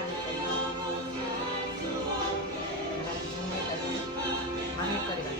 나가니까 내가 정말까지 망했거리가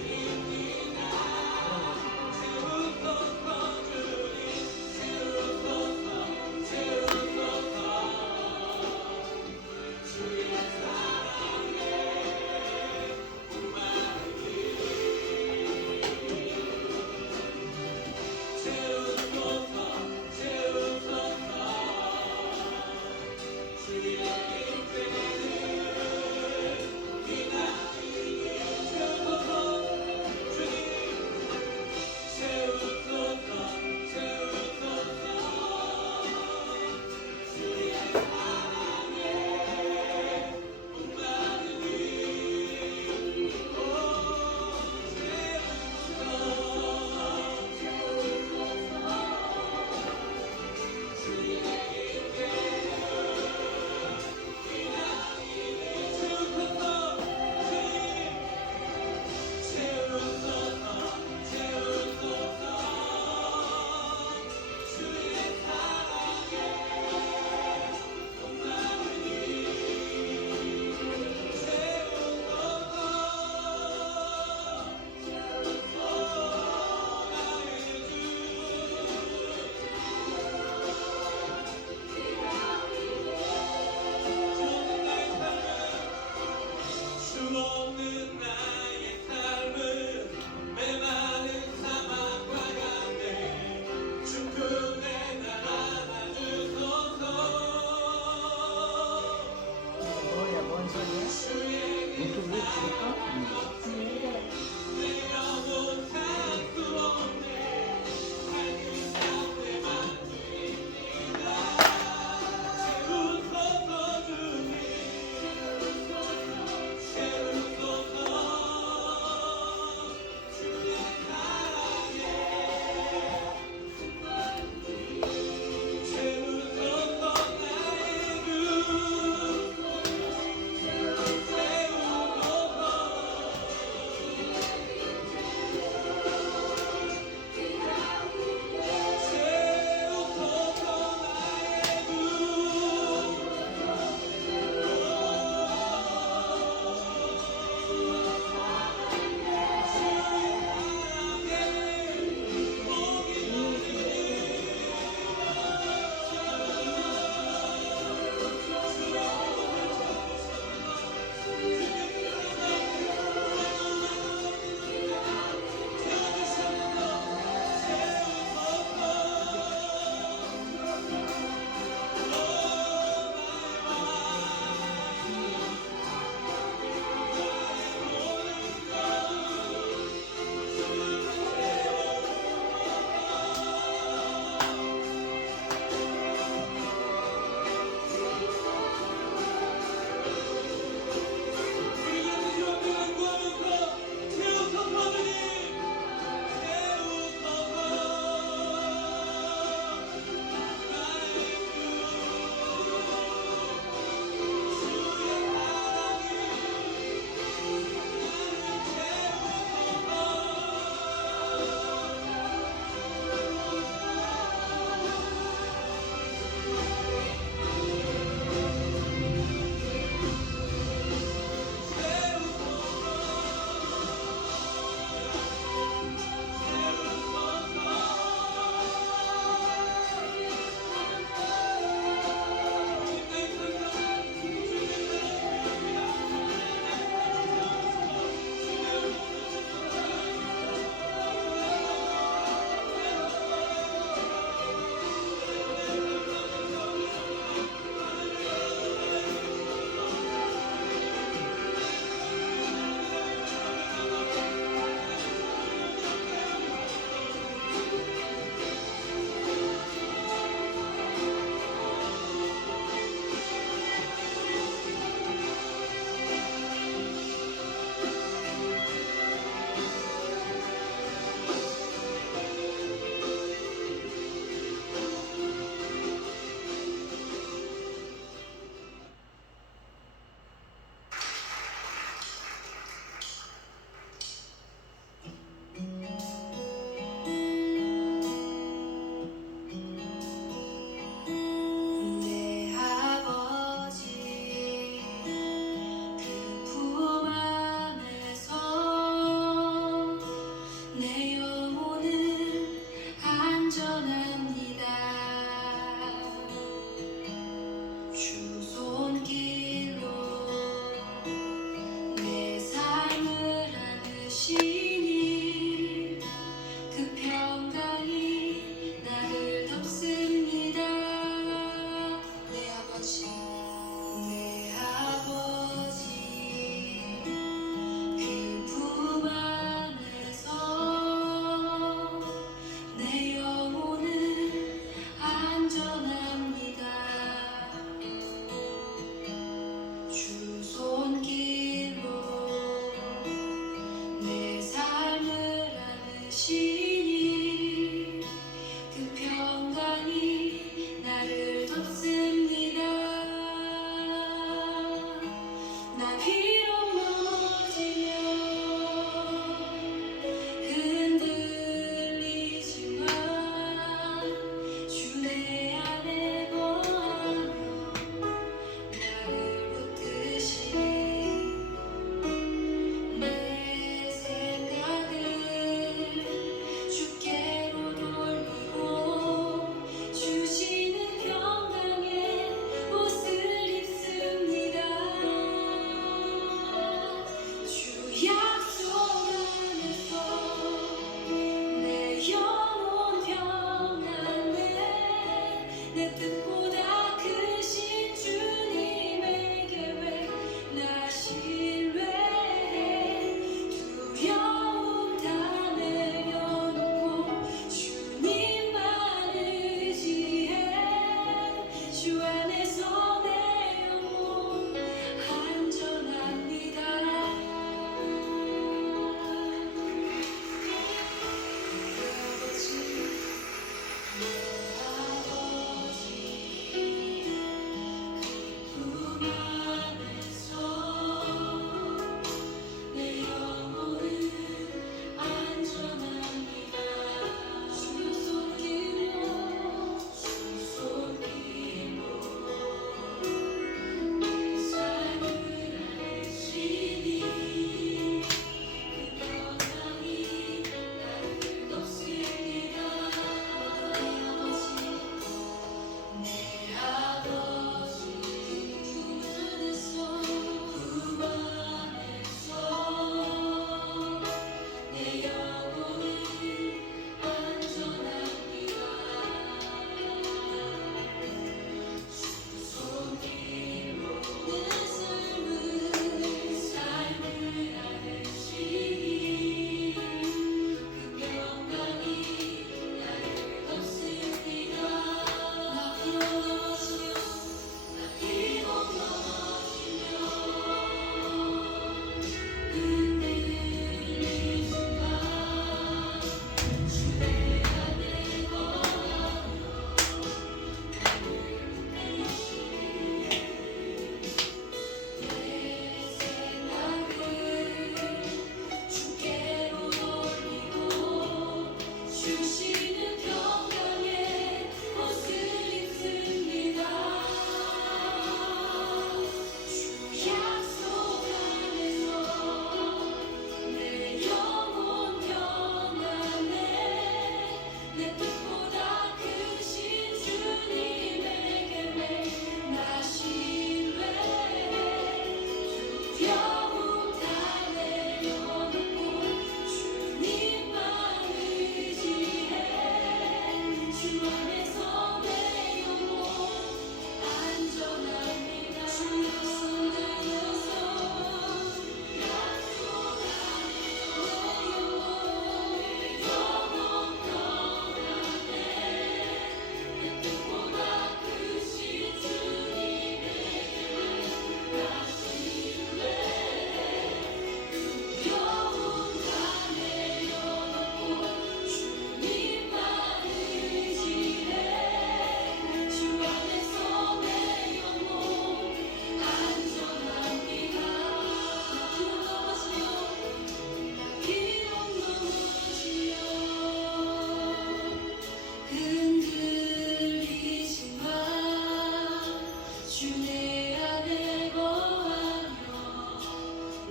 주 내 안에 거하며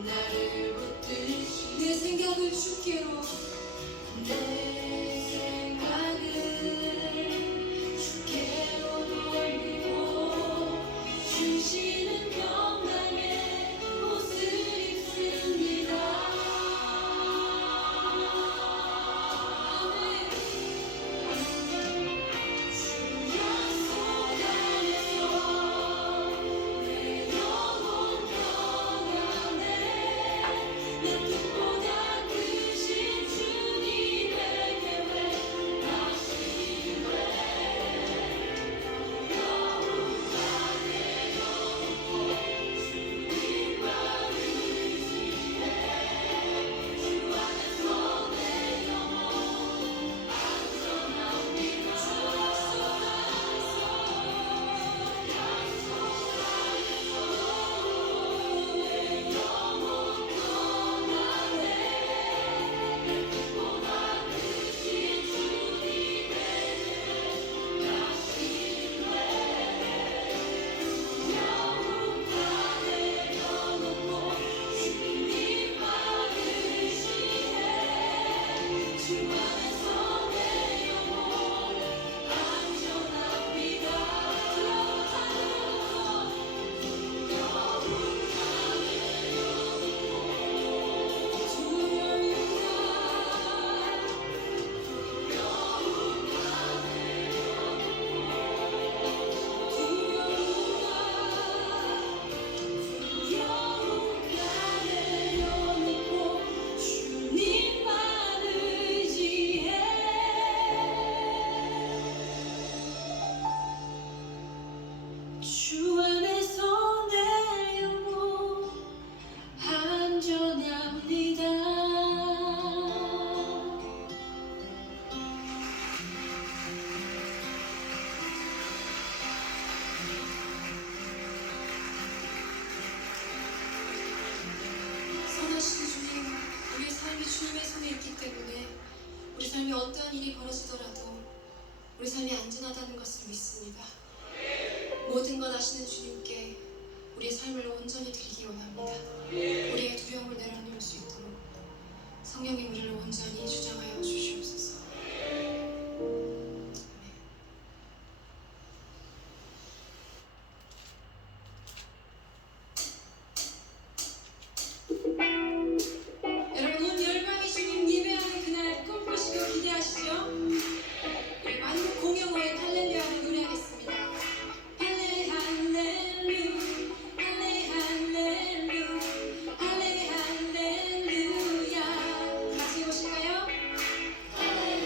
나를 붙드시 내 생각을 주께로 내 생각을 주께로 돌리고 주시는 평강의 옷을 입습니다. 아멘. 주 약속 안에서 내 영혼 평안해 내 뜻보다 크신 주님의 계획 나 신뢰 여호와 내 영혼 주님만 의지해 주 안에서 내 영혼 안전합니다. 주 약속 내 영혼 평안해 내 뜻보다 크신 주님의 계획 나 신뢰해 여호와 내려놓고 주님만 의지해 주 안에서 내 영혼 안전합니다. 여호와 내려놓고 주님만 의지해 주 안에서 내 영혼 안전합니다. 선하신 주님, 우리의 삶이 주님의 손에 있기 때문에 우리 삶에 어떠한 일이 벌어지더라도 우리 삶이 안전하다는 것을 믿습니다. 모든 것 아시는 주님께 우리의 삶을 온전히 드리기 원합니다. 우리의 두려움을 내려놓을 수 있도록 성령님 우리를 온전히 주장하여 주시옵소서. 여러분, 온 열방이 주님 예배하는 그날 꿈꾸시고 기대하시죠? 우리 완전 공영어의 할렐루야를 노래하겠습니다. 할레 할렐루 할레 할렐루 할레 할렐루야. 같이 보실까요? 할레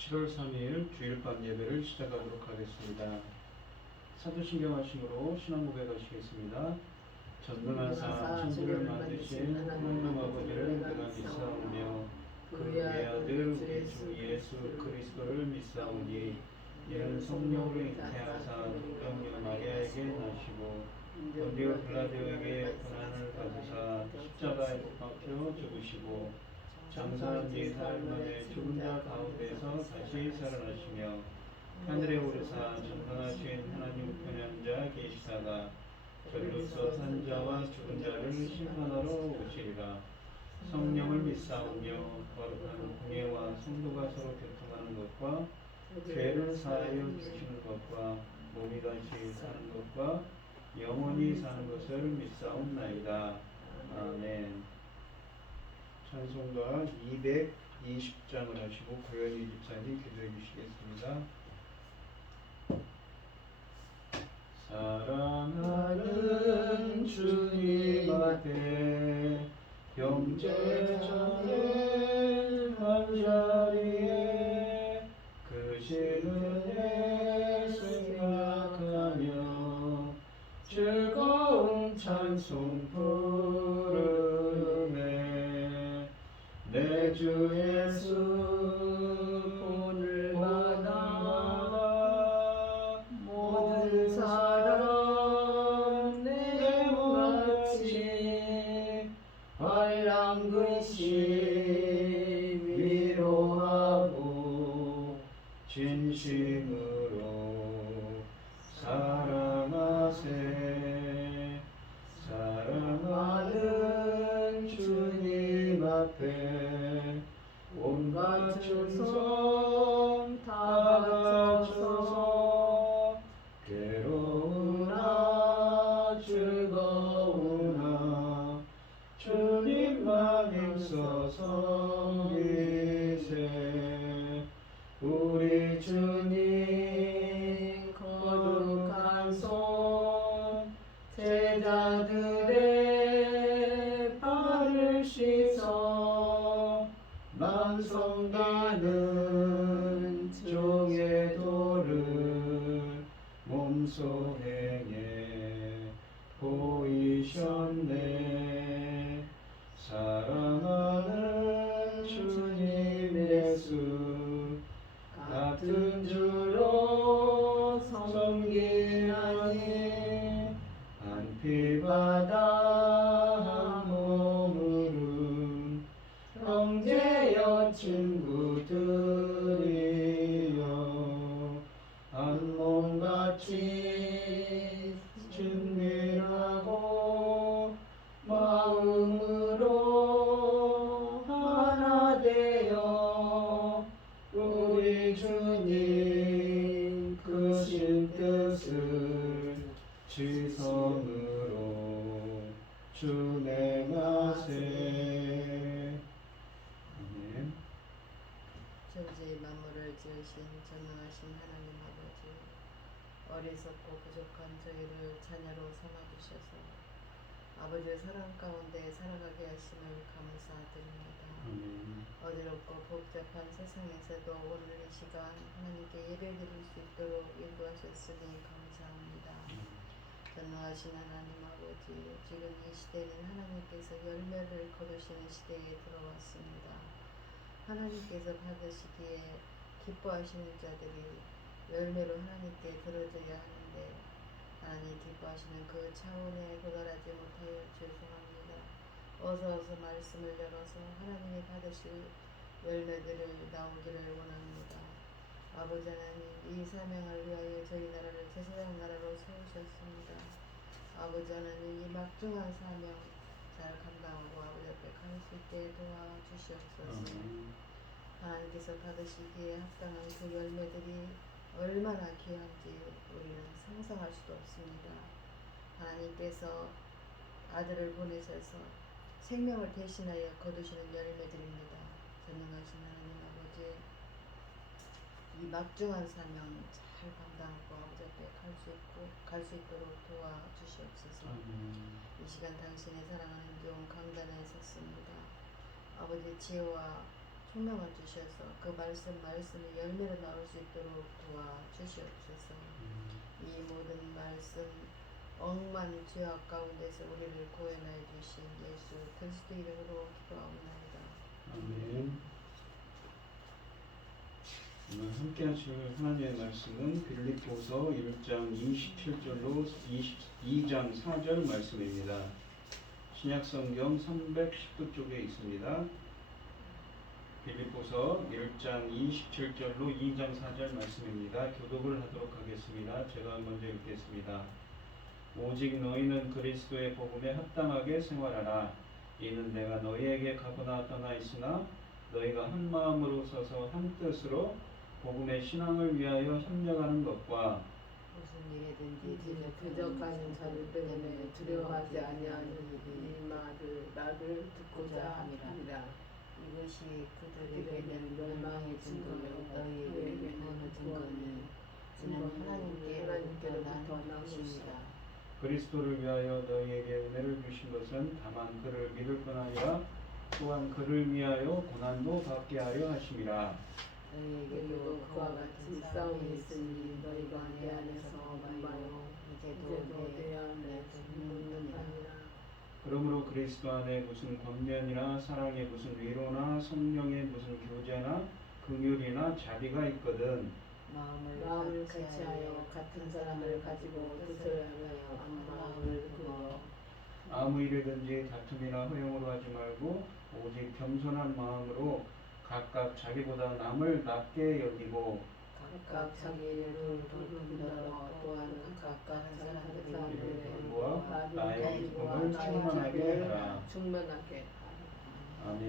7월 3일 주일밤 예배를 시작하도록 하겠습니다. 사도신경 하심으로 신앙 고백하시겠습니다. 전능하사 천지를 만드신 하나님 아버지를 내가 믿사오며 그의 아들 우리 주 예수 그리스도를 믿사오니 이는 성령으로 잉태하사 동정 마리아에게 나시고 본디오 빌라도에게 고난을 받으사 십자가에 못 박혀 죽으시고 장사한 지 사흘 만에 죽은 자 가운데서 다시 살아나시며 하늘에 오르사 전능하신 하나님 우편에 앉아 계시다가 저리로서 산 자와 죽은 자를 심판하러 오시리라. 성령을 믿사오며 거룩한 공예와 성도가 서로 교통하는 것과 죄를 사하여 주시는 것과 몸이 다시 사는 것과 영원히 사는 것을 믿사옵나이다. 아멘. 찬송가 220장을 하시고 고현희 집사님 기도해 주시겠습니다. 사랑하는 주님 앞에 형제자매 한자리에 크신 은혜 생각하며 즐거운 찬송 부르네. 내 주 예수 본을 받아 모든 사람 내같이 환난근심 위로하고 진심으로 사랑하세. 사랑하는 주님 앞에 온갖 충성 다 바쳐서 괴로우나 즐거우나 주님만 힘써서 섬기세. 우리 주님 거룩한 손 제자들의 발을 씻어 남성가는 종의 도를 몸소 행해 보이셨네. 사랑하는 주님 예수 같은 줄로 섬기나니 한 피바다 몸으로 형제여 친구들이여 한 몸같이 준비하고 마음으로 하나 되어 우리 주님 크신 뜻을 지성으로 준행하세. 아멘. 천지 만물을 지으신 전능하신 하나님 아버지, 어리석고 부족한 저희를 자녀로 삼아주셔서 아버지의 사랑 가운데 살아가게 하심을 감사드립니다. 어지럽고 복잡한 세상에서도 오늘 이 시간 하나님께 예배드릴 수 있도록 인도하셨으니 감사합니다. 전능하신 하나님 아버지, 지금 이 시대는 하나님께서 열매를 거두시는 시대에 들어왔습니다. 하나님께서 받으시기에 기뻐하시는 자들이 열매로 하나님께 들어져야 하는데 하나님 기뻐하시는 그 차원에 도달하지 못하여 죄송합니다. 어서 말씀을 열어서 하나님이 받으실 열매들을 나오기를 원합니다. 아버지 하나님, 이 사명을 위하여 저희 나라를 제사장 나라로 세우셨습니다. 아버지 하나님, 이 막중한 사명 잘 감당하고 아버지 앞에 갈 수 있게 도와주시옵소서. 하나님께서 받으시기에 합당한 그 열매들이 얼마나 귀한지 우리는 상상할 수도 없습니다. 하나님께서 아들을 보내셔서 생명을 대신하여 거두시는 열매들입니다. 전능하신 하나님 아버지, 이 막중한 사명 잘 감당하고 아버지 앞에 갈 수 있도록 도와주시옵소서. 이 시간 당신의 사랑하는 종 강단에 섰습니다. 아버지 지혜와 총명을 주셔서 그 말씀이 열매로 나올 수 있도록 도와주시옵소서. 이 모든 말씀 억만 죄악 가운데서 우리를 구원하여 주신 예수 그리스도 이름으로 기도하옵나이다. 아멘. 오늘 함께 하실 하나님의 말씀은 빌립보서 1장 27절로 22장 4절 말씀입니다. 신약성경 319쪽에 있습니다. 빌립보서 1장 27절로 2장 4절 말씀입니다. 교독을 하도록 하겠습니다. 제가 먼저 읽겠습니다. 오직 너희는 그리스도의 복음에 합당하게 생활하라. 이는 내가 너희에게 가거나 떠나 있으나 너희가 한 마음으로 서서 한 뜻으로 복음의 신앙을 위하여 협력하는 것과 무슨 일이든지 대적하는 자들 때문에 두려워하지 아니하는 이 말을 나를 듣고자 함이라. 이것이 그들에게는 멸망의 증거요 너희에게는 구원의 증거니 이는 하나님께로부터 난 것입니다. 그리스도를 위하여 너희에게 은혜를 주신 것은 다만 그를 믿을 뿐 아니라 또한 그를 위하여 고난도 받게 하려 하심이라. 너희에게도 그와 같이 싸움이 있으니 너희가 내 안에서 만마요 이제도 내 안에 죽는느니라. 그러므로 그리스도 안에 무슨 권면이나 사랑의 무슨 위로나 성령의 무슨 교제나 긍휼이나 자비가 있거든 마음을 같이하여 같은 사랑을 가지고 뜻을 하여 한 마음을 품어 아무 일이든지 다툼이나 허용으로 하지 말고 오직 겸손한 마음으로 각각 자기보다 남을 낮게 여기고 각각 자기 일을 돌보며 또한 각각 사람들의 일과 나의 기쁨을 충만하게 하라. 충만하게. 아멘.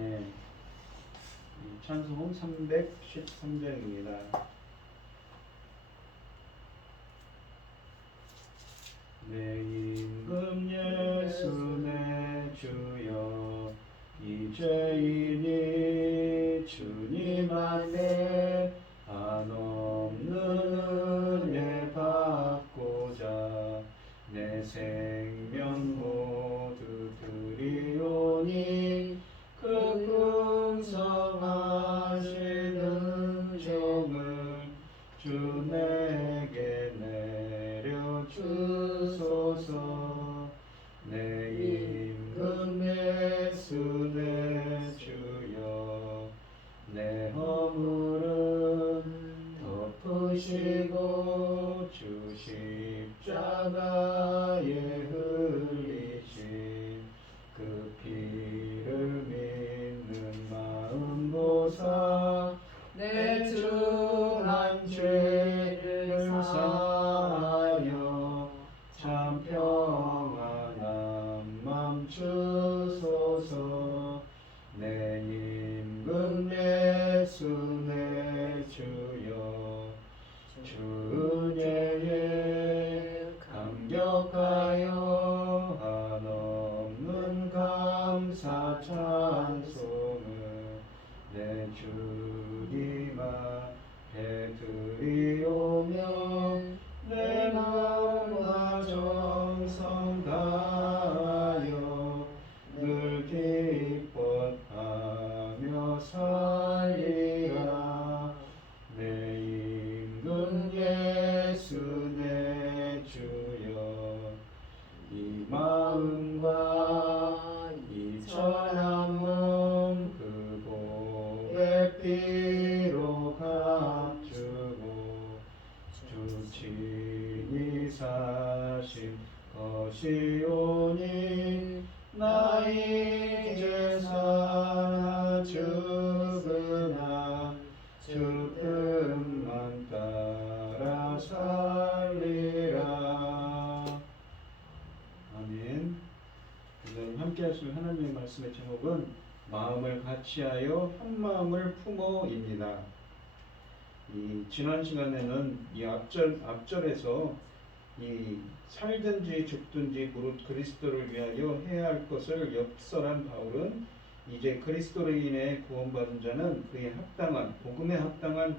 이 찬송은 313장입니다. 내 임금 예수 내 주여 이 죄인이 주님 앞에 한없는 은혜 받고자 내 생명 모두 드리오니 그 풍성하시는 종을 주 내게 내려주소서. 내 임금 예수 내 주여 내 허물은 덮으시고 주 십자가에 흘리신 그 피를 믿는 마음 보사 내 중한 죄를 사하여 참 평안한 맘 주소서. 내 임금 예수 내 주여 주 은혜에 감격하여 한없는 감사 찬송을 내 주님 앞에 드리오며 내 마음과 정성 다하여 늘 기뻐하며 살리라. 내 임금 예수 내 주여 이 마음과 이 천한 몸 그 고백 피로 감추고 주 친히 사신 것이오니 나 이제 살아 죽으나 주 뜻만 따라 살리라. 아멘. 오늘 함께 하실 하나님의 말씀의 제목은 마음을 같이하여 한 마음을 품어입니다. 이 지난 시간에는 이 앞절에서 이 살든지 죽든지 무릇 그리스도를 위하여 해야 할 것을 역설한 바울은 이제 그리스도로 인해 구원받은 자는 그에 합당한 복음에 합당한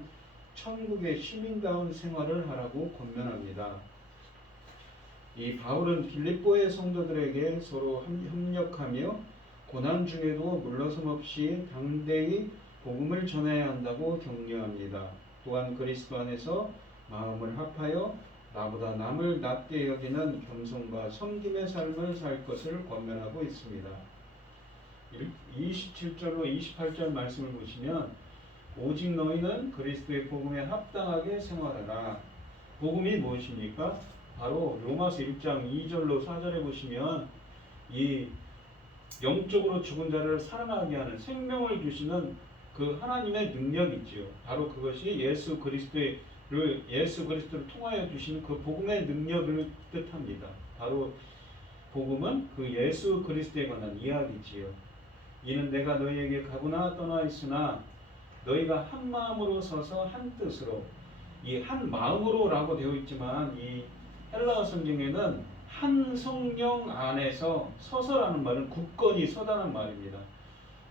천국의 시민다운 생활을 하라고 권면합니다. 이 바울은 빌립보의 성도들에게 서로 협력하며 고난 중에도 물러섬 없이 당대히 복음을 전해야 한다고 격려합니다. 또한 그리스도 안에서 마음을 합하여 나보다 남을 낮게 여기는 겸손과 섬김의 삶을 살 것을 권면하고 있습니다. 27절로 28절 말씀을 보시면 오직 너희는 그리스도의 복음에 합당하게 생활하라. 복음이 무엇입니까? 바로 로마서 1장 2절로 4절에 보시면 이 영적으로 죽은 자를 살아나게 하는 생명을 주시는 그 하나님의 능력이지요. 바로 그것이 예수 그리스도를 통하여 주시는 그 복음의 능력을 뜻합니다. 바로 복음은 그 예수 그리스도에 관한 이야기지요. 이는 내가 너희에게 가구나 떠나 있으나 너희가 한 마음으로 서서 한 뜻으로, 이 한 마음으로라고 되어 있지만 이 헬라어 성경에는 한 성령 안에서 서서라는 말은 굳건히 서다는 말입니다.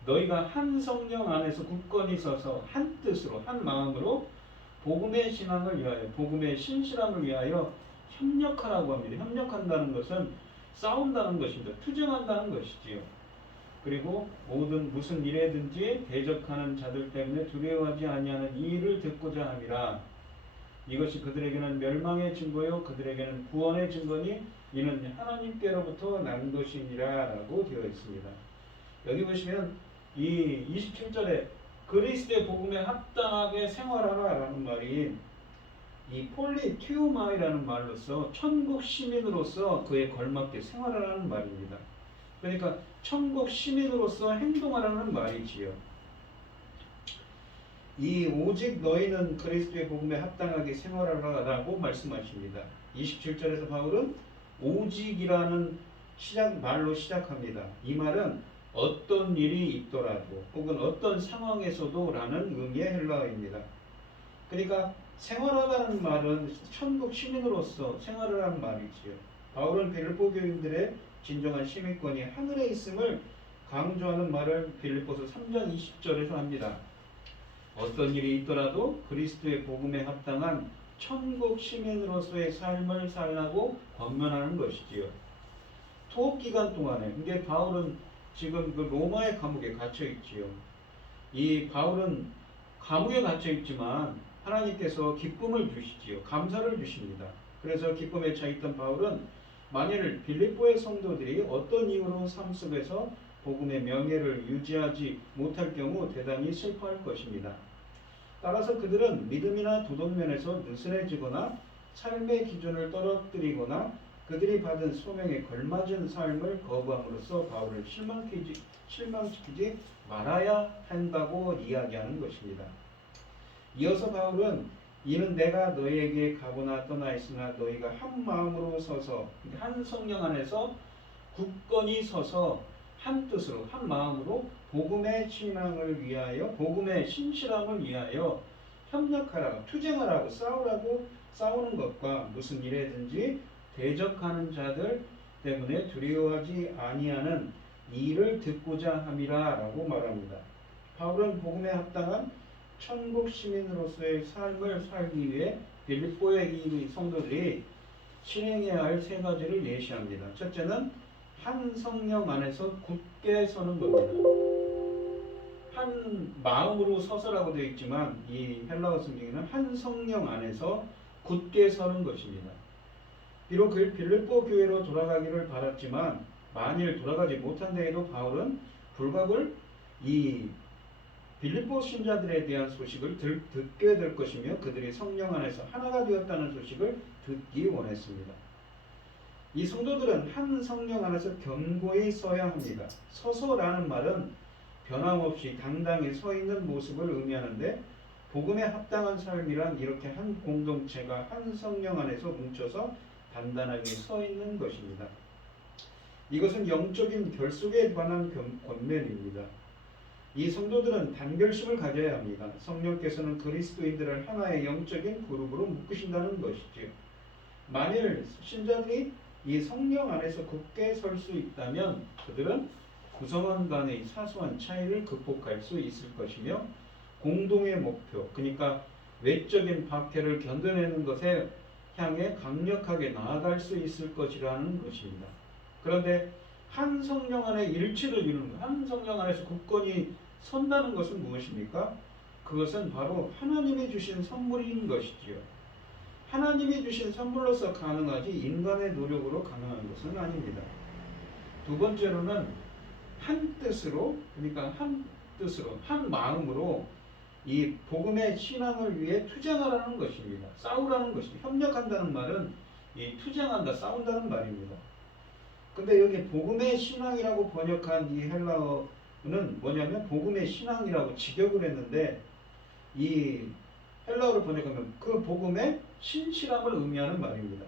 너희가 한 성령 안에서 굳건히 서서 한 뜻으로 한 마음으로 복음의 신앙을 위하여, 복음의 신실함을 위하여 협력하라고 합니다. 협력한다는 것은 싸운다는 것입니다. 투쟁한다는 것이지요. 그리고 무슨 일에든지 대적하는 자들 때문에 두려워하지 아니하는 이 일을 듣고자 함이라. 이것이 그들에게는 멸망의 증거요 그들에게는 구원의 증거니 이는 하나님께로부터 난 것이니라 라고 되어 있습니다. 여기 보시면 이 27절에 그리스도의 복음에 합당하게 생활하라 라는 말이 이 폴리티우마이라는 말로서 천국 시민으로서 그에 걸맞게 생활하라는 말입니다. 그러니까 천국 시민으로서 행동하라는 말이지요. 이 오직 너희는 그리스도의 복음에 합당하게 생활하라라고 말씀하십니다. 27절에서 바울은 오직이라는 말로 시작합니다. 이 말은 어떤 일이 있더라도 혹은 어떤 상황에서도 라는 의미의 헬라어입니다. 그러니까 생활하다는 말은 천국 시민으로서 생활하라는 말이지요. 바울은 빌립보 교인들의 진정한 시민권이 하늘에 있음을 강조하는 말을 빌립보서 3장 20절에서 합니다. 어떤 일이 있더라도 그리스도의 복음에 합당한 천국 시민으로서의 삶을 살라고 권면하는 것이지요. 투옥 기간 동안에, 이게 바울은 지금 그 로마의 감옥에 갇혀 있지요. 이 바울은 감옥에 갇혀 있지만 하나님께서 기쁨을 주시지요. 감사를 주십니다. 그래서 기쁨에 차 있던 바울은 만일 빌립보의 성도들이 어떤 이유로 삶 속에서 복음의 명예를 유지하지 못할 경우 대단히 슬퍼할 것입니다. 따라서 그들은 믿음이나 도덕면에서 느슨해지거나 삶의 기준을 떨어뜨리거나 그들이 받은 소명에 걸맞은 삶을 거부함으로써 바울을 실망시키지 말아야 한다고 이야기하는 것입니다. 이어서 바울은 이는 내가 너희에게 가거나 떠나 있으나 너희가 한 마음으로 서서 한 성령 안에서 굳건히 서서 한 뜻으로 한 마음으로 복음의 신앙을 위하여 복음의 신실함을 위하여 협력하라고 투쟁하라고 싸우는 것과 무슨 일에든지 대적하는 자들 때문에 두려워하지 아니하는 이 일을 듣고자 함이라 라고 말합니다. 바울은 복음에 합당한 천국 시민으로서의 삶을 살기 위해 빌립보의 이 성도들이 실행해야 할 세 가지를 예시합니다. 첫째는 한 성령 안에서 굳게 서는 겁니다. 한 마음으로 서서라고 되어 있지만 이 헬라어 성경에는 한 성령 안에서 굳게 서는 것입니다. 비록 그 빌립보 교회로 돌아가기를 바랐지만 만일 돌아가지 못한 데에도 바울은 불갑을 이 빌립보 신자들에 대한 소식을 듣게 될 것이며 그들이 성령 안에서 하나가 되었다는 소식을 듣기 원했습니다. 이 성도들은 한 성령 안에서 견고히 서야 합니다. 서서라는 말은 변함없이 당당히 서 있는 모습을 의미하는데 복음에 합당한 삶이란 이렇게 한 공동체가 한 성령 안에서 뭉쳐서 단단하게 서 있는 것입니다. 이것은 영적인 결속에 관한 권면입니다. 이 성도들은 단결심을 가져야 합니다. 성령께서는 그리스도인들을 하나의 영적인 그룹으로 묶으신다는 것이죠. 만일 신자들이 이 성령 안에서 굳게 설 수 있다면 그들은 구성원 간의 사소한 차이를 극복할 수 있을 것이며 공동의 목표, 그러니까 외적인 박해를 견뎌내는 것에 향해 강력하게 나아갈 수 있을 것이라는 것입니다. 그런데 한 성령 안에 일치를 이루는 것, 한 성령 안에서 굳건히 선다는 것은 무엇입니까? 그것은 바로 하나님이 주신 선물인 것이지요. 하나님이 주신 선물로서 가능하지 인간의 노력으로 가능한 것은 아닙니다. 두 번째로는 한 뜻으로, 그러니까 한 뜻으로, 한 마음으로 이 복음의 신앙을 위해 투쟁하라는 것입니다. 싸우라는 것입니다. 협력한다는 말은 이 투쟁한다, 싸운다는 말입니다. 근데 여기 복음의 신앙이라고 번역한 이 헬라어는 뭐냐면 복음의 신앙이라고 직역을 했는데 이 헬라어로 번역하면 그 복음의 신실함을 의미하는 말입니다.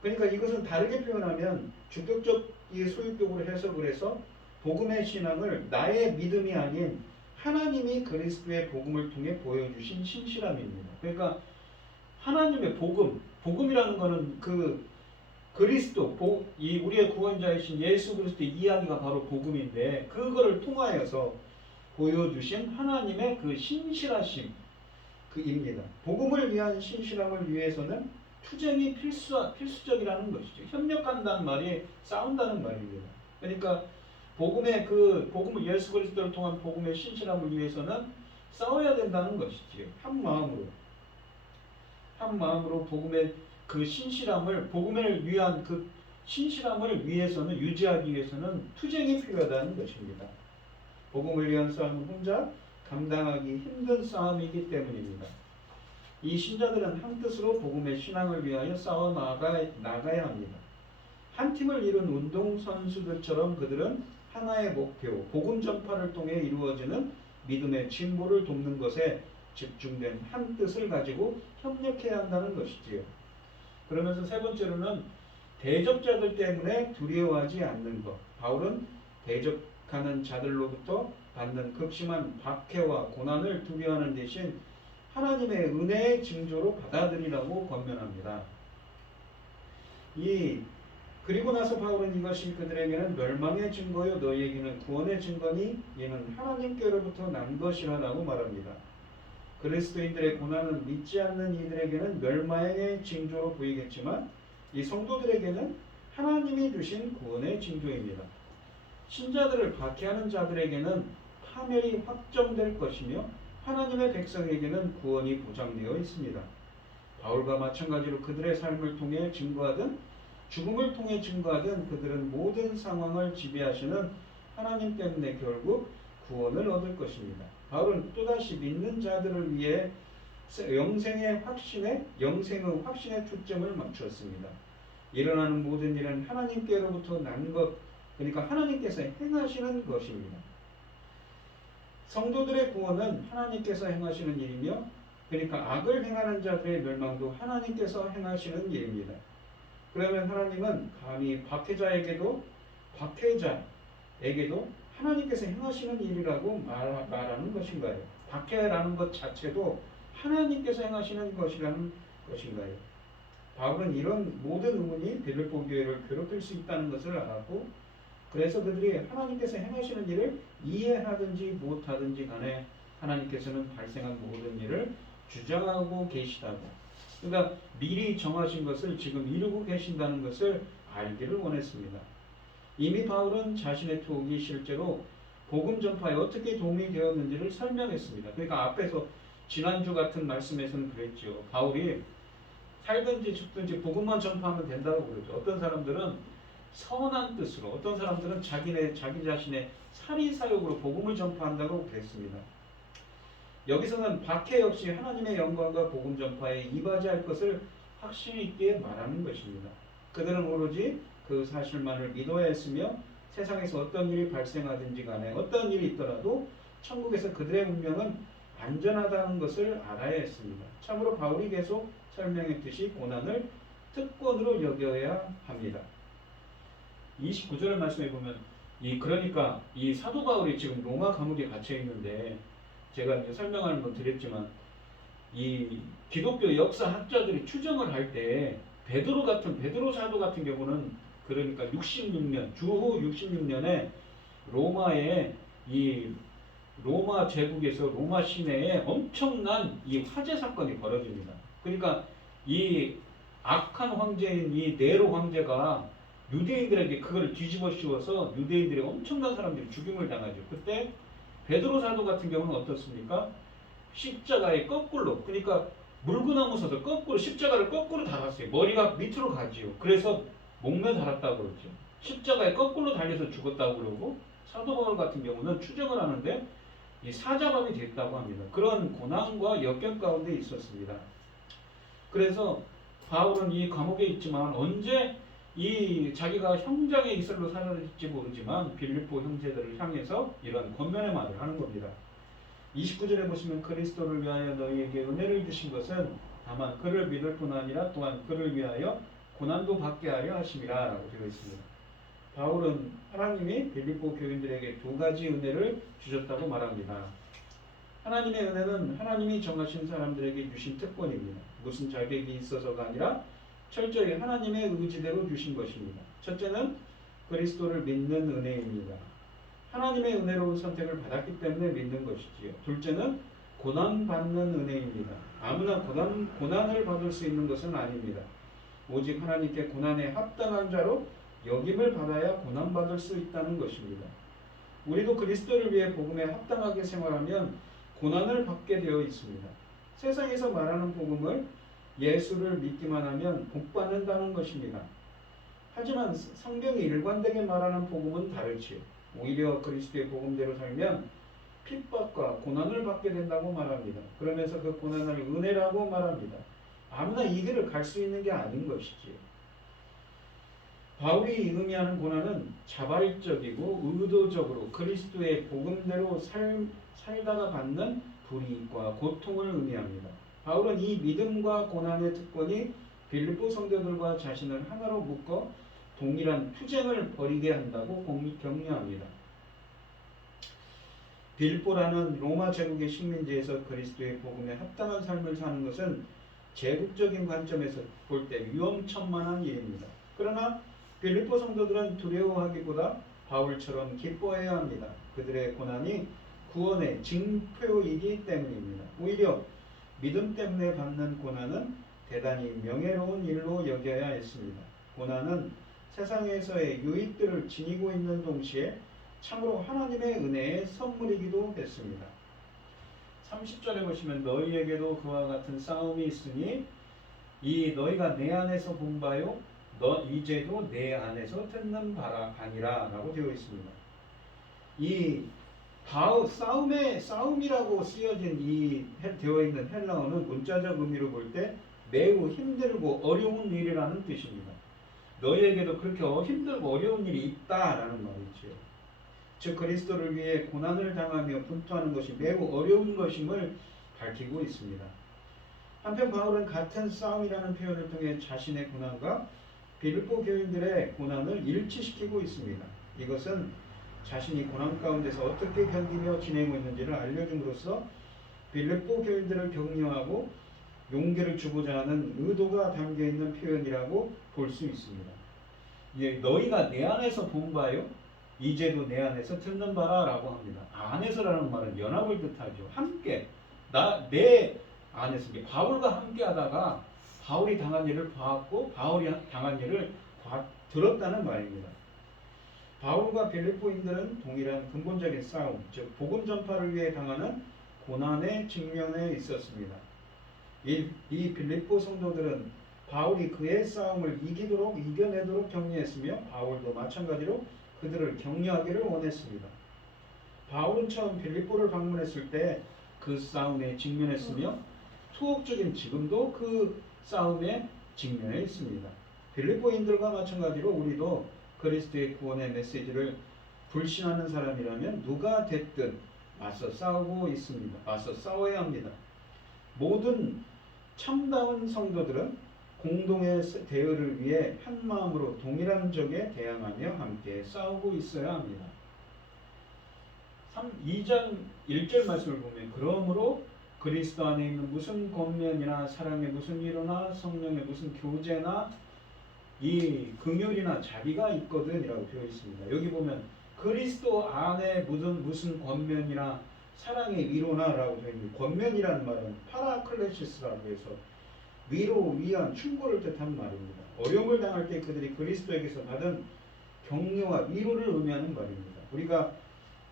그러니까 이것은 다르게 표현하면 주격적 소유격으로 해석을 해서 복음의 신앙을 나의 믿음이 아닌 하나님이 그리스도의 복음을 통해 보여주신 신실함입니다. 그러니까 하나님의 복음이라는 것은 그 그리스도, 이 우리의 구원자이신 예수 그리스도의 이야기가 바로 복음인데 그거를 통하여서 보여주신 하나님의 그 신실하심 그입니다. 복음을 위한 신실함을 위해서는 투쟁이 필수적이라는 것이죠. 협력한다는 말이 싸운다는 말입니다. 그러니까 복음을 예수 그리스도를 통한 복음의 신실함을 위해서는 싸워야 된다는 것이지요. 한 마음으로 복음의 그 신실함을 복음을 위한 그 신실함을 위해서는 유지하기 위해서는 투쟁이 필요하다는 것입니다. 복음을 위한 싸움은 혼자 감당하기 힘든 싸움이기 때문입니다. 이 신자들은 한 뜻으로 복음의 신앙을 위하여 싸워 나가야 합니다. 한 팀을 이룬 운동선수들처럼 그들은 하나의 목표, 복음 전파를 통해 이루어지는 믿음의 진보를 돕는 것에 집중된 한 뜻을 가지고 협력해야 한다는 것이지요. 그러면서 세 번째로는 대적자들 때문에 두려워하지 않는 것. 바울은 대적하는 자들로부터 받는 극심한 박해와 고난을 두려워하는 대신 하나님의 은혜의 징조로 받아들이라고 권면합니다. 그리고 나서 바울은 이것이 그들에게는 멸망의 증거요 너희에게는 구원의 증거니 이는 하나님께로부터 난 것이라고 말합니다. 그리스도인들의 고난은 믿지 않는 이들에게는 멸망의 징조로 보이겠지만 이 성도들에게는 하나님이 주신 구원의 징조입니다. 신자들을 박해하는 자들에게는 파멸이 확정될 것이며 하나님의 백성에게는 구원이 보장되어 있습니다. 바울과 마찬가지로 그들의 삶을 통해 증거하든 죽음을 통해 증거하든 그들은 모든 상황을 지배하시는 하나님 때문에 결국 구원을 얻을 것입니다. 바울은 또다시 믿는 자들을 위해 영생의 확신에 초점을 맞추었습니다. 일어나는 모든 일은 하나님께로부터 난 것, 그러니까 하나님께서 행하시는 것입니다. 성도들의 구원은 하나님께서 행하시는 일이며, 그러니까 악을 행하는 자들의 멸망도 하나님께서 행하시는 일입니다. 그러면 하나님은 감히 박해자에게도 하나님께서 행하시는 일이라고 말하는 것인가요? 박해라는 것 자체도 하나님께서 행하시는 것이라는 것인가요? 바울은 이런 모든 의문이 빌립보 교회를 괴롭힐 수 있다는 것을 알았고, 그래서 그들이 하나님께서 행하시는 일을 이해하든지 못하든지 간에 하나님께서는 발생한 모든 일을 주장하고 계시다고, 그러니까 미리 정하신 것을 지금 이루고 계신다는 것을 알기를 원했습니다. 이미 바울은 자신의 투옥이 실제로 복음 전파에 어떻게 도움이 되었는지를 설명했습니다. 그러니까 앞에서 지난주 같은 말씀에서는 그랬죠. 바울이 살든지 죽든지 복음만 전파하면 된다고 그러죠. 어떤 사람들은 선한 뜻으로, 어떤 사람들은 자기 자신의 사리사욕으로 복음을 전파한다고 그랬습니다. 여기서는 박해 역시 하나님의 영광과 복음 전파에 이바지할 것을 확신 있게 말하는 것입니다. 그들은 오로지 그 사실만을 믿어야 했으며 세상에서 어떤 일이 발생하든지 간에 어떤 일이 있더라도 천국에서 그들의 운명은 안전하다는 것을 알아야 했습니다. 참으로 바울이 계속 설명했듯이 고난을 특권으로 여겨야 합니다. 29절을 말씀해 보면 그러니까 이 사도 바울이 지금 로마 감옥에 갇혀 있는데, 제가 이제 설명하는 건 드렸지만 이 기독교 역사학자들이 추정을 할 때 베드로 사도 같은 경우는 그러니까 66년 주후 66년에 로마의 이 로마 제국에서 로마 시내에 엄청난 이 화재 사건이 벌어집니다. 그러니까 이 악한 황제인 이 네로 황제가 유대인들에게 그거를 뒤집어 씌워서 유대인들이 엄청난 사람들이 죽임을 당하죠. 그때 베드로 사도 같은 경우는 어떻습니까? 십자가의 거꾸로, 그러니까 물구나무 서서 거꾸로 십자가를 거꾸로 달았어요. 머리가 밑으로 가지요. 그래서 목매 달았다고 그러죠. 십자가에 거꾸로 달려서 죽었다고 그러고, 사도 바울 같은 경우는 추정을 하는데 이 사자감이 됐다고 합니다. 그런 고난과 역경 가운데 있었습니다. 그래서 바울은 이 감옥에 있지만 언제 이 자기가 형장의 이슬로 사라질지 모르지만 빌립보 형제들을 향해서 이런 권면의 말을 하는 겁니다. 29절에 보시면 그리스도를 위하여 너희에게 은혜를 주신 것은 다만 그를 믿을 뿐 아니라 또한 그를 위하여 고난도 받게 하려 하심이라 라고 되어 있습니다. 바울은 하나님이 빌립보 교인들에게 두 가지 은혜를 주셨다고 말합니다. 하나님의 은혜는 하나님이 정하신 사람들에게 주신 특권입니다. 무슨 자격이 있어서가 아니라 철저히 하나님의 의지대로 주신 것입니다. 첫째는 그리스도를 믿는 은혜입니다. 하나님의 은혜로운 선택을 받았기 때문에 믿는 것이지요. 둘째는 고난받는 은혜입니다. 아무나 고난을 받을 수 있는 것은 아닙니다. 오직 하나님께 고난에 합당한 자로 여김을 받아야 고난받을 수 있다는 것입니다. 우리도 그리스도를 위해 복음에 합당하게 생활하면 고난을 받게 되어 있습니다. 세상에서 말하는 복음을 예수를 믿기만 하면 복받는다는 것입니다. 하지만 성경이 일관되게 말하는 복음은 다르지요. 오히려 그리스도의 복음대로 살면 핍박과 고난을 받게 된다고 말합니다. 그러면서 그 고난을 은혜라고 말합니다. 아무나 이 길을 갈 수 있는 게 아닌 것이지요. 바울이 의미하는 고난은 자발적이고 의도적으로 그리스도의 복음대로 살다가 받는 불이익과 고통을 의미합니다. 바울은 이 믿음과 고난의 특권이 빌립보 성도들과 자신을 하나로 묶어 동일한 투쟁을 벌이게 한다고 격려합니다. 빌립보라는 로마 제국의 식민지에서 그리스도의 복음에 합당한 삶을 사는 것은 제국적인 관점에서 볼 때 위험천만한 일입니다. 그러나 빌립보 성도들은 두려워하기보다 바울처럼 기뻐해야 합니다. 그들의 고난이 구원의 징표이기 때문입니다. 오히려 믿음 때문에 받는 고난은 대단히 명예로운 일로 여겨야 했습니다. 고난은 세상에서의 유익들을 지니고 있는 동시에 참으로 하나님의 은혜의 선물이기도 했습니다. 30절에 보시면 너희에게도 그와 같은 싸움이 있으니 이 너희가 내 안에서 본 바요 너 이제도 내 안에서 듣는 바라 아니라 라고 되어 있습니다. 이 싸움이라고 쓰여진 이 되어 있는 헬라어는 문자적 의미로 볼 때 매우 힘들고 어려운 일이라는 뜻입니다. 너희에게도 그렇게 힘들고 어려운 일이 있다라는 말이죠. 즉 그리스도를 위해 고난을 당하며 분투하는 것이 매우 어려운 것임을 밝히고 있습니다. 한편 바울은 같은 싸움이라는 표현을 통해 자신의 고난과 빌립보 교인들의 고난을 일치시키고 있습니다. 이것은 자신이 고난 가운데서 어떻게 견디며 지내고 있는지를 알려줌으로써 빌립보 교인들을 격려하고 용기를 주고자 하는 의도가 담겨있는 표현이라고 볼 수 있습니다. 너희가 내 안에서 본 바요 이제도 내 안에서 듣는 바라 라고 합니다. 안에서라는 말은 연합을 뜻하죠. 함께 내 안에서 바울과 함께 하다가 바울이 당한 일을 봤고 바울이 당한 일을 들었다는 말입니다. 바울과 빌립보인들은 동일한 근본적인 싸움, 즉 복음 전파를 위해 당하는 고난에 직면해 있었습니다. 이 빌립보 성도들은 바울이 그의 싸움을 이겨내도록 격려했으며 바울도 마찬가지로 그들을 격려하기를 원했습니다. 바울은 처음 빌립보를 방문했을 때 그 싸움에 직면했으며 투옥적인 지금도 그 싸움에 직면해 있습니다. 빌립보인들과 마찬가지로 우리도 그리스도의 구원의 메시지를 불신하는 사람이라면 누가 됐든 맞서 싸우고 있습니다. 맞서 싸워야 합니다. 모든 참다운 성도들은 공동의 대의를 위해 한 마음으로 동일한 적에 대항하며 함께 싸우고 있어야 합니다. 2장 1절 말씀을 보면 그러므로 그리스도 안에 있는 무슨 권면이나 사랑의 무슨 위로나 성령의 무슨 교제나 이 긍휼이나 자비가 있거든이라고 되어 있습니다. 여기 보면 그리스도 안에 무슨 권면이나 사랑의 위로나라고 되어 있는데 권면이라는 말은 파라클레시스라고 해서 위로, 위안, 충고를 뜻하는 말입니다. 어려움을 당할 때 그들이 그리스도에게서 받은 격려와 위로를 의미하는 말입니다. 우리가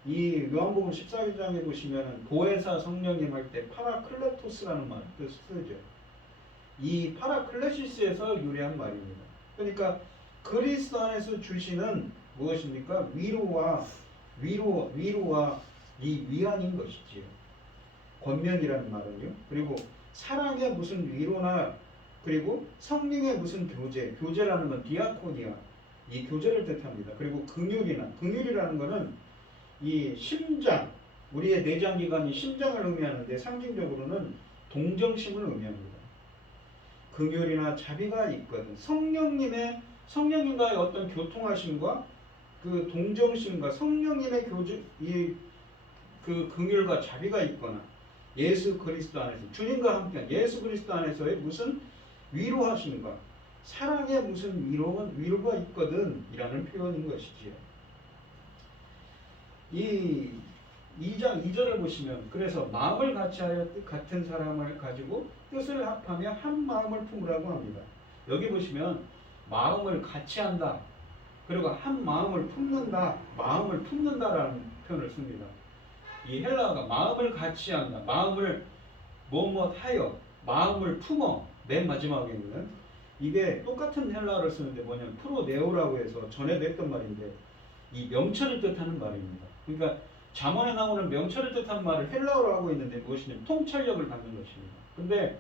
이 요한복음 14장에 보시면 보혜사 성령님 할 때 파라클레토스라는 말을 쓰죠. 이 파라클레시스에서 유래한 말입니다. 그러니까 그리스도 안에서 주시는 무엇입니까? 위로와 이 위안인 것이지요. 권면이라는 말은요. 그리고 사랑의 무슨 위로나 그리고 성령의 무슨 교제라는 건 디아코니아, 이 교제를 뜻합니다. 그리고 긍휼이라는 것은 이 심장, 우리의 내장기관이 심장을 의미하는데 상징적으로는 동정심을 의미합니다. 긍휼이나 자비가 있거든. 성령님과의 어떤 교통하심과 그 동정심과 성령님의 그 긍휼과 자비가 있거나 예수 그리스도 안에서 주님과 함께 예수 그리스도 안에서의 무슨 위로하심과 사랑의 무슨 위로가 있거든 이라는 표현인 것이지요. 이 2장 2절을 보시면 그래서 마음을 같이하여 같은 사람을 가지고 뜻을 합하며 한 마음을 품으라고 합니다. 여기 보시면 마음을 같이한다. 그리고 한 마음을 품는다라는 표현을 씁니다. 이 헬라어가 마음을 같이한다. 마음을 뭐뭐하여 마음을 품어. 맨 마지막에는 이게 똑같은 헬라어를 쓰는데 뭐냐면 프로네오라고 해서 전에 냈던 말인데 이 명철을 뜻하는 말입니다. 그러니까 잠언에 나오는 명철을 뜻하는 말을 헬라어로 하고 있는데 무엇이냐면 통찰력을 갖는 것입니다. 근데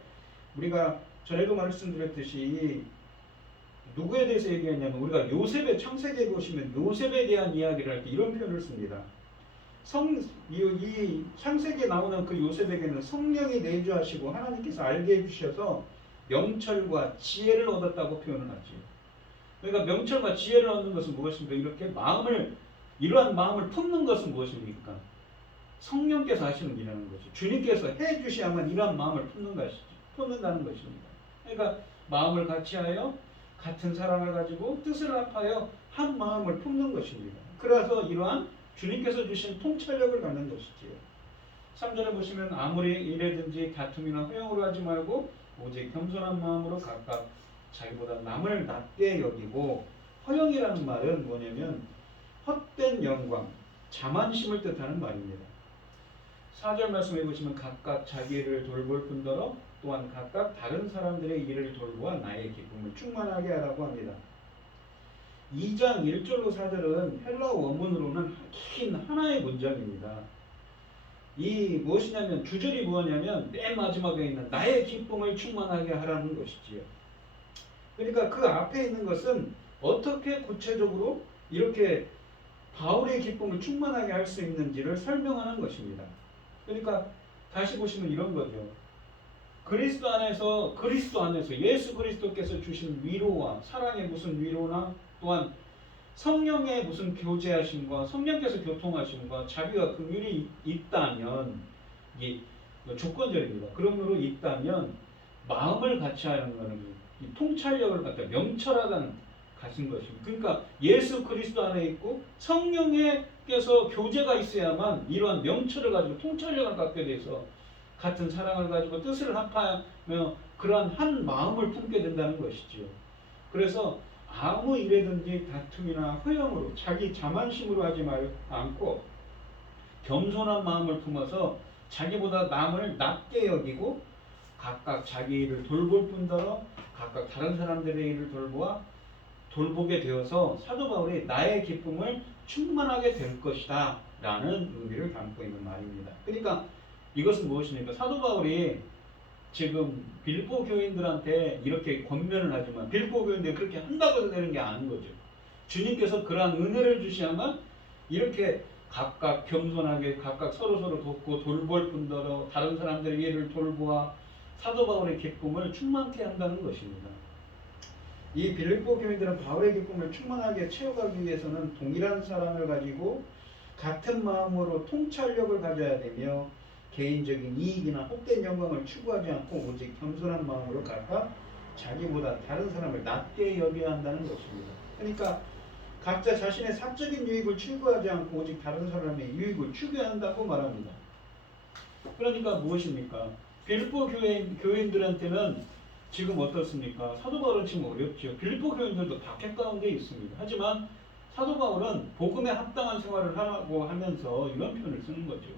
우리가 전에도 말씀드렸듯이 누구에 대해서 얘기했냐면 우리가 요셉의 창세기에 보시면 요셉에 대한 이야기를 할 때 이런 표현을 씁니다. 이 창세기에 나오는 그 요셉에게는 성령이 내주하시고 하나님께서 알게 해주셔서 명철과 지혜를 얻었다고 표현을 하죠. 그러니까 명철과 지혜를 얻는 것은 무엇입니까? 이렇게 이러한 마음을 품는 것은 무엇입니까? 성령께서 하시는 일이라는 거죠. 주님께서 해주셔야만 이러한 마음을 품는다는 것입니다. 그러니까 마음을 같이하여 같은 사랑을 가지고 뜻을 합하여 한 마음을 품는 것입니다. 그래서 이러한 주님께서 주신 통찰력을 갖는 것이지요. 3절에 보시면 아무리 이래든지 다툼이나 허영으로 하지 말고 오직 겸손한 마음으로 각각 자기보다 남을 낮게 여기고, 허영이라는 말은 뭐냐면 헛된 영광, 자만심을 뜻하는 말입니다. 4절 말씀해 보시면 각각 자기 일을 돌볼 뿐더러 또한 각각 다른 사람들의 일을 돌보아 나의 기쁨을 충만하게 하라고 합니다. 2장 1절로 4절은 헬라어 원문으로는 긴 하나의 문장입니다. 이 무엇이냐면 주절이 뭐냐면 맨 마지막에 있는 나의 기쁨을 충만하게 하라는 것이지요. 그러니까 그 앞에 있는 것은 어떻게 구체적으로 이렇게 바울의 기쁨을 충만하게 할 수 있는지를 설명하는 것입니다. 그러니까 다시 보시면 이런 거죠. 그리스도 안에서 예수 그리스도께서 주신 위로와 사랑의 무슨 위로나 또한 성령의 무슨 교제하심과 성령께서 교통하심과 자비와 긍휼이 있다면, 이게 조건절입니다. 그러므로 있다면 마음을 같이 하는 것은 이 통찰력을 갖다 명철하다는 가진 것입니다. 그러니까 예수 그리스도 안에 있고 성령께서 교제가 있어야만 이러한 명철을 가지고 통찰력을 갖게 돼서 같은 사랑을 가지고 뜻을 합하며 그러한 한 마음을 품게 된다는 것이죠. 그래서 아무 일에든지 다툼이나 허영으로 자기 자만심으로 하지 않고 겸손한 마음을 품어서 자기보다 남을 낮게 여기고 각각 자기 일을 돌볼 뿐더러 각각 다른 사람들의 일을 돌보게 되어서 사도 바울이 나의 기쁨을 충만하게 될 것이다 라는 의미를 담고 있는 말입니다. 그러니까 이것은 무엇입니까? 사도 바울이 지금 빌립보 교인들한테 이렇게 권면을 하지만 빌립보 교인들이 그렇게 한다고 해서 되는 게 아닌 거죠. 주님께서 그러한 은혜를 주시야만 이렇게 각각 겸손하게 각각 서로서로 돕고 돌볼 뿐더러 다른 사람들의 일을 돌보아 사도 바울의 기쁨을 충만케 한다는 것입니다. 이 빌립보 교인들은 바울의 기쁨을 충만하게 채워가기 위해서는 동일한 사랑을 가지고 같은 마음으로 통찰력을 가져야 되며 개인적인 이익이나 헛된 영광을 추구하지 않고 오직 겸손한 마음으로 각각 자기보다 다른 사람을 낮게 여겨야 한다는 것입니다. 그러니까 각자 자신의 사적인 유익을 추구하지 않고 오직 다른 사람의 유익을 추구해야 한다고 말합니다. 그러니까 무엇입니까? 빌립보 교인들한테는 지금 어떻습니까? 사도 바울은 지금 어렵죠. 빌립보 교인들도 박해 가운데 있습니다. 하지만 사도 바울은 복음에 합당한 생활을 하라고 하면서 이런 표현을 쓰는 거죠.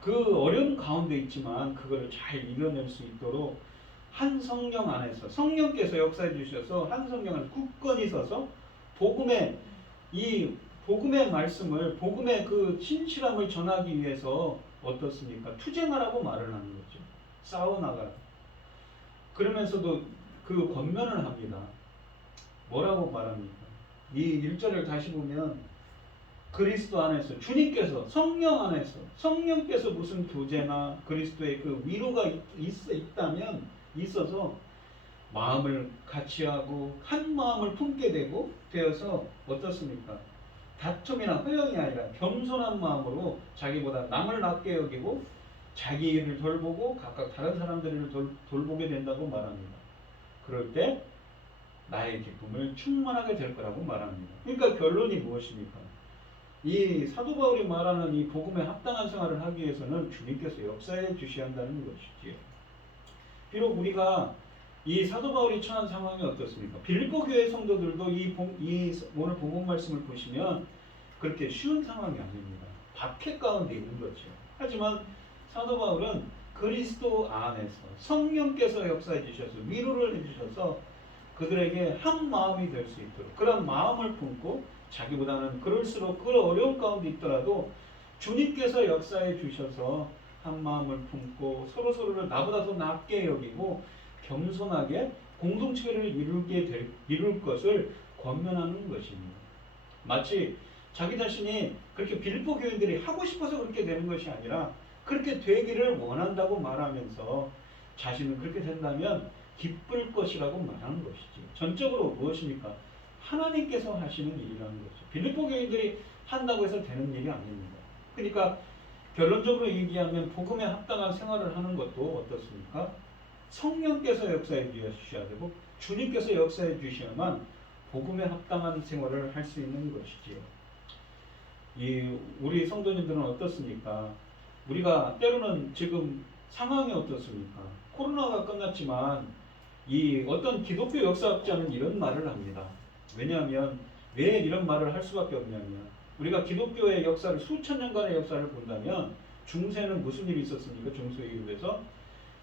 그 어려운 가운데 있지만 그거를 잘 이겨낼 수 있도록 한 성령 안에서 성령께서 역사해 주셔서 한 성령 안에 굳건히 서서 복음의 이 복음의 말씀을 복음의 그 신실함을 전하기 위해서 어떻습니까? 투쟁하라고 말을 하는 거죠. 싸워나가라. 그러면서도 그 권면을 합니다. 뭐라고 말합니까? 이 1절을 다시 보면 그리스도 안에서 주님께서 성령 안에서 성령께서 무슨 교제나 그리스도의 그 위로가 있다면 있어서 마음을 같이 하고 한 마음을 품게 되어서 어떻습니까? 다툼이나 허영이 아니라 겸손한 마음으로 자기보다 남을 낮게 여기고 자기 일을 돌보고 각각 다른 사람들을 돌보게 된다고 말합니다. 그럴 때 나의 기쁨을 충만하게 될 거라고 말합니다. 그러니까 결론이 무엇입니까? 이 사도 바울이 말하는 이 복음에 합당한 생활을 하기 위해서는 주님께서 역사해 주셔야 한다는 것이지요. 비록 우리가 이 사도 바울이 처한 상황이 어떻습니까? 빌립보 교회 성도들도 이 오늘 복음 말씀을 보시면 그렇게 쉬운 상황이 아닙니다. 박해 가운데 있는 거죠. 하지만 사도 바울은 그리스도 안에서 성령께서 역사해 주셔서 위로를 해주셔서 그들에게 한 마음이 될 수 있도록 그런 마음을 품고 자기보다는 그럴수록 그 어려운 가운데 있더라도 주님께서 역사해 주셔서 한 마음을 품고 서로서로를 나보다 더 낮게 여기고 겸손하게 공동체를 이룰 것을 권면하는 것입니다. 마치 자기 자신이 그렇게 빌립보 교인들이 하고 싶어서 그렇게 되는 것이 아니라 그렇게 되기를 원한다고 말하면서 자신은 그렇게 된다면 기쁠 것이라고 말하는 것이지. 전적으로 무엇입니까? 하나님께서 하시는 일이라는 거죠. 빌립보 교인들이 한다고 해서 되는 일이 아닙니다. 그러니까 결론적으로 얘기하면 복음에 합당한 생활을 하는 것도 어떻습니까? 성령께서 역사해 주셔야 되고 주님께서 역사해 주셔야만 복음에 합당한 생활을 할 수 있는 것이지요. 우리 성도님들은 어떻습니까? 우리가 때로는 지금 상황이 어떻습니까? 코로나가 끝났지만 이 어떤 기독교 역사학자는 이런 말을 합니다. 왜냐하면 왜 이런 말을 할 수밖에 없냐면 우리가 기독교의 역사를 수천 년간의 역사를 본다면 중세는 무슨 일이 있었습니까? 중세유럽에서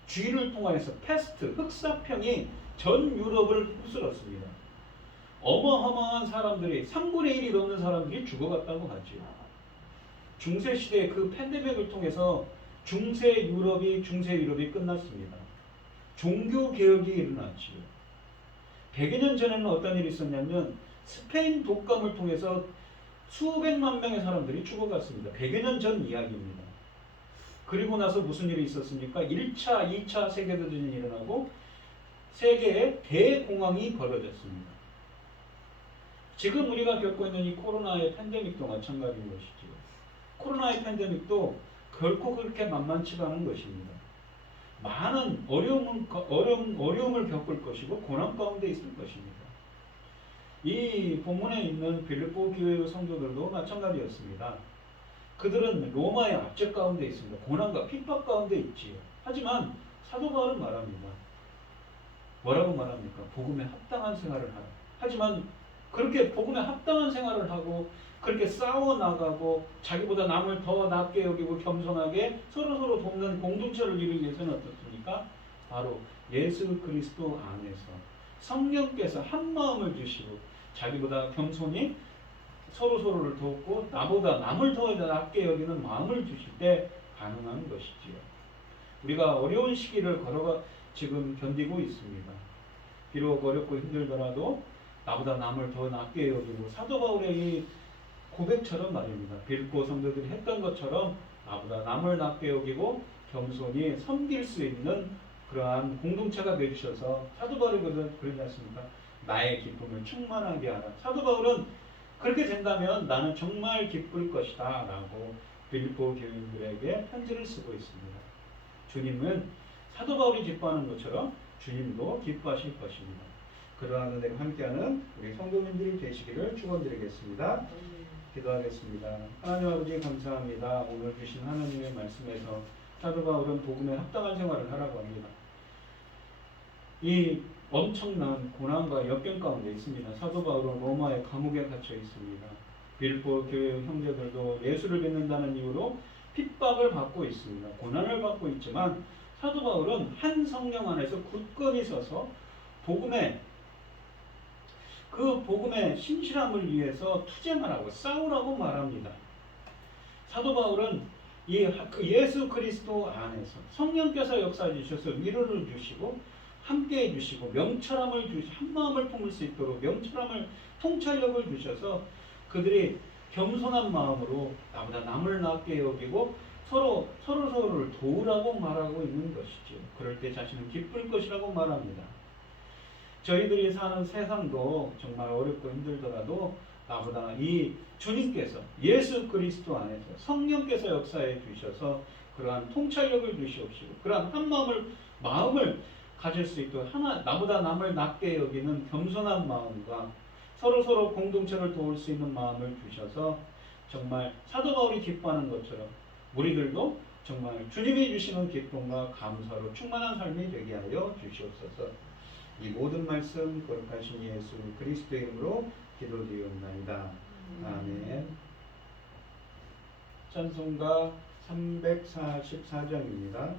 쥐를 통하여서 패스트, 흑사병이 전 유럽을 휩쓸었습니다. 어마어마한 사람들이 3분의 1이 넘는 사람들이 죽어갔다고 하죠. 중세시대의 그 팬데믹을 통해서 중세 유럽이 끝났습니다. 종교개혁이 일어났지요. 100여 년 전에는 어떤 일이 있었냐면 스페인 독감을 통해서 수백만 명의 사람들이 죽어갔습니다. 100여 년 전 이야기입니다. 그리고 나서 무슨 일이 있었습니까? 1차, 2차 세계대전이 일어나고 세계에 대공황이 벌어졌습니다. 지금 우리가 겪고 있는 이 코로나의 팬데믹도 마찬가지인 것이죠. 코로나의 팬데믹도 결코 그렇게 만만치가 않은 것입니다. 많은 어려움을 겪을 것이고 고난 가운데 있을 것입니다. 이 본문에 있는 빌립보 교회 성도들도 마찬가지였습니다. 그들은 로마의 압제 가운데 있습니다. 고난과 핍박 가운데 있지요. 하지만 사도 바울은 말합니다. 뭐라고 말합니까? 복음에 합당한 생활을 하라. 하지만 그렇게 복음에 합당한 생활을 하고 그렇게 싸워나가고 자기보다 남을 더 낮게 여기고 겸손하게 서로서로 돕는 공동체를 이루기 위해서는 어떻습니까? 바로 예수 그리스도 안에서 성령께서 한 마음을 주시고 자기보다 겸손히 서로서로를 돕고 나보다 남을 더 낮게 여기는 마음을 주실 때 가능한 것이지요. 우리가 어려운 시기를 지금 견디고 있습니다. 비록 어렵고 힘들더라도 나보다 남을 더 낮게 여기고 사도 바울의 이 고백처럼 말입니다. 빌립보 성도들이 했던 것처럼 나보다 남을 낮게 여기고 겸손히 섬길 수 있는 그러한 공동체가 되주셔서 사도 바울이 그러지 않습니까? 나의 기쁨을 충만하게 하라. 사도 바울은 그렇게 된다면 나는 정말 기쁠 것이다 라고 빌립보 교인들에게 편지를 쓰고 있습니다. 주님은 사도 바울이 기뻐하는 것처럼 주님도 기뻐하실 것입니다. 그러한 은혜가 함께하는 우리 성도님들이 되시기를 축원드리겠습니다. 기도하겠습니다. 하나님 아버지 감사합니다. 오늘 주신 하나님의 말씀에서 사도 바울은 복음에 합당한 생활을 하라고 합니다. 이 엄청난 고난과 역경 가운데 있습니다. 사도 바울은 로마의 감옥에 갇혀 있습니다. 빌보 교회 형제들도 예수를 믿는다는 이유로 핍박을 받고 있습니다. 고난을 받고 있지만 사도 바울은 한 성령 안에서 굳건히 서서 그 복음의 신실함을 위해서 투쟁하라고 싸우라고 말합니다. 사도 바울은 예수 그리스도 안에서 성령께서 역사해 주셔서 위로를 주시고 함께 해주시고 명철함을 한 마음을 품을 수 있도록 명철함을 통찰력을 주셔서 그들이 겸손한 마음으로 나보다 남을 낮게 여기고 서로를 도우라고 말하고 있는 것이죠. 그럴 때 자신은 기쁠 것이라고 말합니다. 저희들이 사는 세상도 정말 어렵고 힘들더라도 나보다 이 주님께서 예수 그리스도 안에서 성령께서 역사해 주셔서 그러한 통찰력을 주시옵시고 그러한 한 마음을 가질 수 있도록 나보다 남을 낮게 여기는 겸손한 마음과 서로 공동체를 도울 수 있는 마음을 주셔서 정말 사도 바울이 기뻐하는 것처럼 우리들도 정말 주님이 주시는 기쁨과 감사로 충만한 삶이 되게 하여 주시옵소서. 이 모든 말씀 거룩하신 예수 그리스도의 이름으로 기도드리옵나이다. 아멘. 찬송가 344장입니다.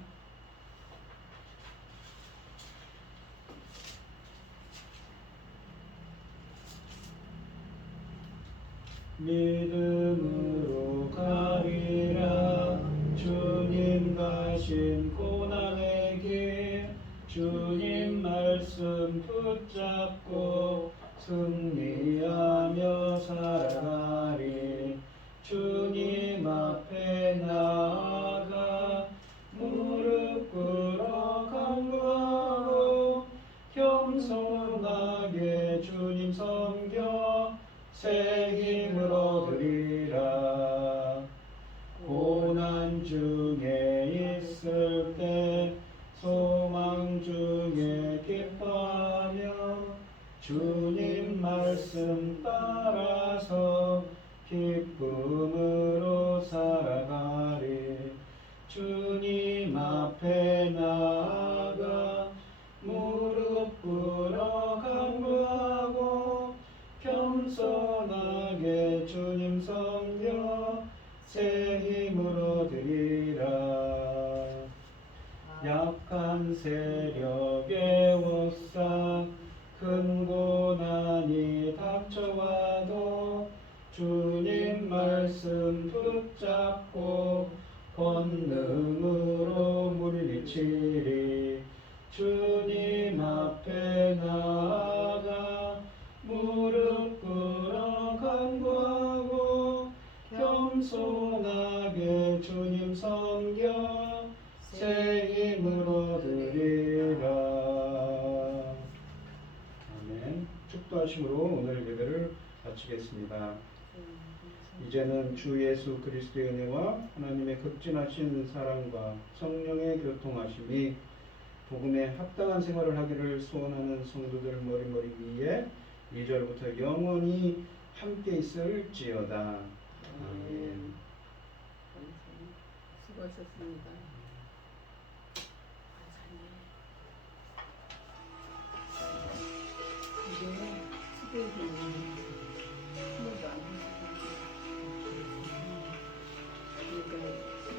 믿음으로 가리라 주님 가신 고난의 길 주님 말씀 붙잡고 승리하며 살아가리 주님 앞에 나아가 무릎 꿇어 간구하고 겸손하게 주님 섬겨 새 힘을 얻으리라. 고난 중에 있을 때 소망 중에 기뻐하며 주님 말씀 따라서 기쁨으로 살아가리. 주님 앞에 나아가 무릎 꿇어 간구하고 겸손하게 주님 섬겨 새 힘을 얻으리라. 약한 세력에 옷사 큰 고난이 닥쳐와도 주님 말씀 붙잡고 권능으로 물리치리. 주님 앞에 나아가 무릎 꿇어 간구하고 겸손하게 주님 섬겨 새 힘을 얻으리라. 아멘. 축도하심으로 오늘 예배를 마치겠습니다. 이제는 주 예수 그리스도의 은혜와 하나님의 극진하신 사랑과 성령의 교통하심이 복음에 합당한 생활을 하기를 소원하는 성도들 머리머리 위에 2절부터 영원히 함께 있을지어다. 아멘. 수고하셨습니다. 이게 수고해서 한번도 안 하셨어요. 그러니까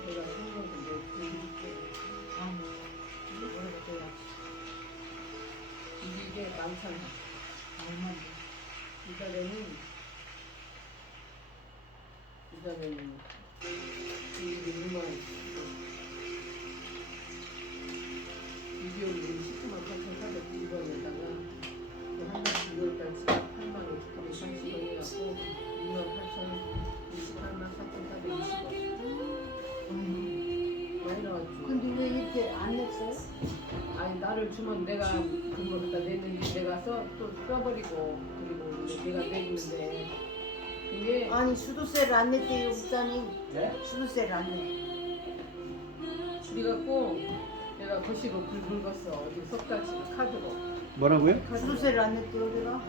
내가 생각을 내 드릴게. 이게 많잖아. 이달에는 이게 6만 이게 우리 19만 8,400원에다가 한 달 6월까지 8만 5,930원 해갖고 6만 8,028만 4,420원 많이 나왔지. 근데 왜 이렇게 안 냈어요? 아니 나를 주면 내가 그거 갖다 내는데 내가 또 써버리고 그리고 이제 내가 내는데 그게 아니 수도세를 안 냈대요 목사님. 네? 수도세를 안 냈. 그래갖고 내가 거시로 긁었어. 어디 석 달치 카드로. 뭐라고요? 수도세를 안 냈대요 우리가.